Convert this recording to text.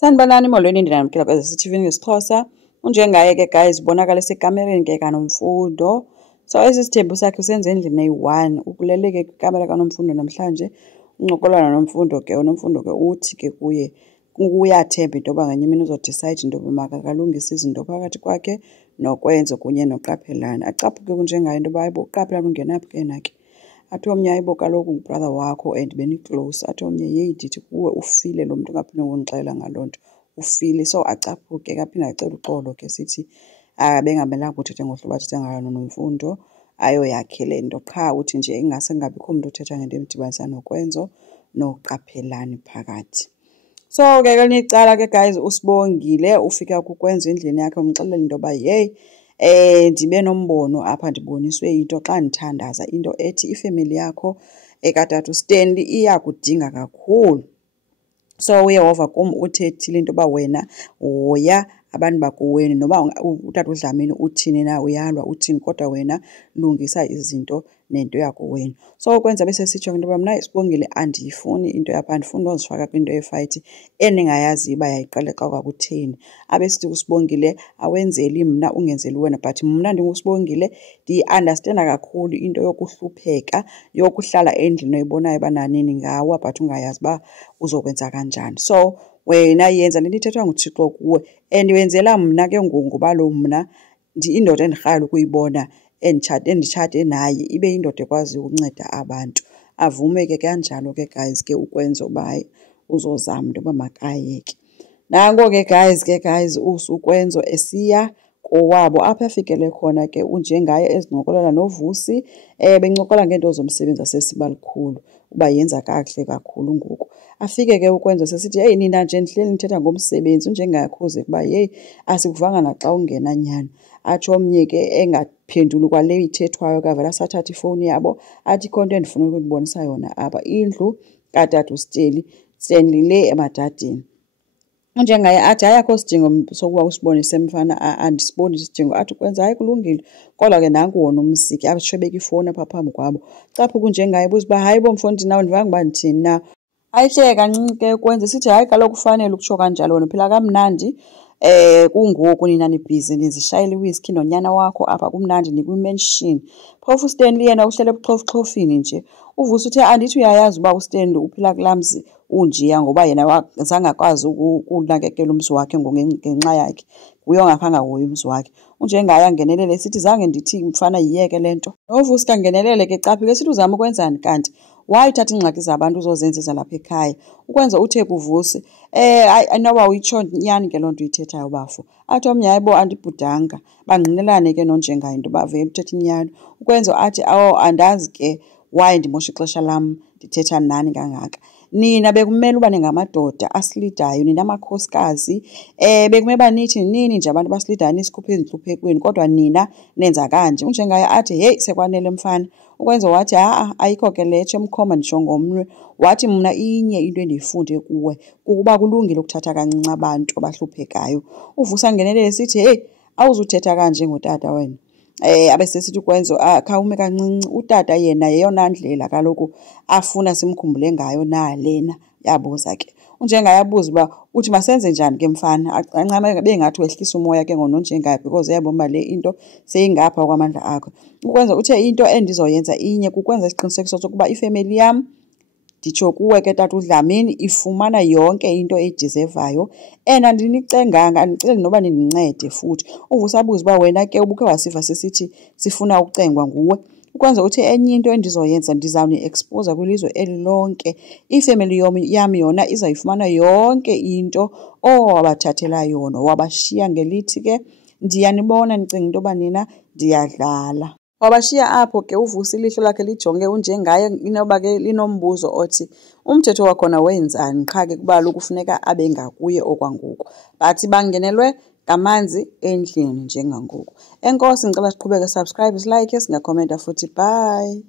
Sanibonani molweni ndinamkela kwezeCTV ngesiXhosa. Unjengaye ke guys bonakala esekamereni ke kaNomfundo. So esi sithembu sakhe usenze endlini eyi-1. Ukulele ke kwikamera kaNomfundo namhlanje uncokolana noNomfundo ke. uNomfundo ke uthi ke kuye uyathemba into yoba ngenye imini uzodicayide into yoba makakalungise izinto phakathi kwakhe noKwenzo kunye noQaphelani. Acaphuke kunjengayo into yoba hayibo uQaphelani ungenaphi ke yena ke. Athi omnye hayibo kaloku ngubrother wakho and beni-close. Athi omnye yeyi ndithi kuwe ufile lo mntu ungaphinde ngondixelela ngaloo nto ufile. So acaphuke ke aphinde acela uxolo ke sithi bengamelanga uthethe ngohlobo athethe ngalo noNomfundo ayoyakhe le nto. Qha uthi nje ingase kungabikho mntu othetha ngento emdibanisa noKwenzo noQaphelani phakathi. So ke kwelinye icala ke guys uSibongile ufika kuKwenzo endlini yakhe umxelela into yoba yeyi ndibe nombono apha ndiboniswe into xa ndithandaza into ethi ifemeli yakho ekatata uStanley iyakudinga kakhulu. So uYehova kum uthethile into yoba wena hoya abantu bakowenu noba utata uDlamini uthini na uyalwa uthini kodwa wena lungisa izinto nento yakowenu. So ukwenza bese sitsho into yoba mna Sibongile andiyifuni into yapha ndifuna uzifaka kwinto yefayithi endingayaziyo uba yayiqale xa kwakutheni. Abe sithi uSibongile awenzeli mna ungenzeli wena but mna ndinguSibongile ndiyi-andastenda kakhulu into yokuhlupheka yokuhlala endlini oyibonayo uba nanini ngawa but ungayazi uba uzokwenza kanjani. So wena yenza le nto ithethwa nguThixo kuwe and wenzela mna ke ngoba lo mna indoda endirhala ukuyibona enditshate naye ibe yindoda ekwaziyo ukunceda abantu. Avume ke kanjalo ke guys ke ukwenza uba hayi uzozama into yoba makayeke. Nango ke guys uKwenzo esiya kowabo apho afikele khona ke unjengaye ezincokolela noVusi bencokola ngeento zomsebenzi asesiba likhulu uba yenza kakuhle kakhulu ngoku. Afike ke uKwenzo sesithi heyi nina nje ndihleli nithetha ngomsebenzi unjengakhuze kuba yeyi asikuvanga naxa ungena nyani. Atsho omnye ke engaphenduli kwale ithethwayo kavela sathatha ifowuni yabo athi ikho nto endifuna ukundibonisa yona apha indlu katata uStanley le emadadeni. Unjengaye athi hayi akho sidingo sokuba usibonise mfana andisiboni isidingo. Athi ukwenza hayi kulungile kodwa ke nanku wona umsi ke ashwebeka ifowuni apha phambi kwabo. Caphuka unjengaye buza uba hayi bo mfondini nawe ndivanga uba ndithini na. Ayihleke kancinci ke ukwenza sithi hayi kaloku kufanele ukutsho kanjalo wena uphila kamnandi kungoku nina nibhizi nizishayela iwhiskey nonyana wakho apha kumnandi nikwimenshini. Phofu uStanley yena uhlele ebuxhofixhofini nje. uVusi uthe andithi uyayazi uba uStanley uphila kulaa mzi unjiya ngoba yena zange akwazi ukunakekela umzi wakhe ngenxa yakhe nguye ongakhange ahoye umzi wakhe. Unjengaye angenelele sithi zange ndithi mfana yiyeke le nto. noVusi kangenelele ke caphuke sithi uzama ukwenzani kanti wayithatha iingxaki zabantu uzozenza zalapha ekhaya. Ukwenza uthe kuVusi noba uyitsho nyani ke loo nto uyithethayo bafo. Athi omnye hayibo andibhudanga bangqinelane ke nonjengayo into yoba vele uthetha inyani. Ukwenza athi andazi ke why ndimosha ixesha lam ndithetha nani kangaka. Nina bekumele uba ningamadoda asilidayo nina amakhosikazi bekumele uba nithi nini nje abantu abasilidayo nisikhuphe ezintluphekweni kodwa nina nenza kanje. Unjengaye athi heyi sekwanele mfana. Ukwenza wathi ayikho ke letshe emkhomba nditsho ngomnwe. Wathi mna inye into endiyifunde kuwe kukuba kulungile ukuthatha kancinci abantu abahluphekayo. uVusi angenelele sithi heyi awuzuthetha kanje ngotata wena. Abe sesithi uKwenzo khawume kancinci utata yena yeyona ndlela kaloku afuna simkhumbule ngayo nalena yabuza ke. Unjengaye abuza uba uthi masenze njani ke mfana ancame bengathi wehlisa umoya ke ngononjengaye because uyabona le into seyingapha kwamandla akho. Ukwenza uthe into endizoyenza inye kukwenza isiqinisekiso sokuba ifemeli yam nditsho kuwe ke tata uDlamini ifumana yonke into eyidizevayo and andinicenganga andiceli noba nindincede futhi. uVusi abuza uba wena ke ubukhe wasiva sisithi sifuna ukucengwa nguwe. Ukwenza uthi enye into endizoyenza ndizawuni-exposa kwilizwe eli lonke. Ifemeli yam yona izayifumana yonke into owabathathela yona wabashiya ngelithi ke ndiyanibona nicinga into yoba nina ndiyadlala. Wabashiya apho ke uVusi ilihlo lakhe lijonge unjengaye inoba ke linombuzo othi umthetho wakhona wenzani qha ke kuba kaloku kufuneka abe ngakuye okwangoku. But bangenelwe ngamanzi endlini njengangoku. Enkosi ngicela siqhubeke subscribe, silike, singakhomenta futhi bye.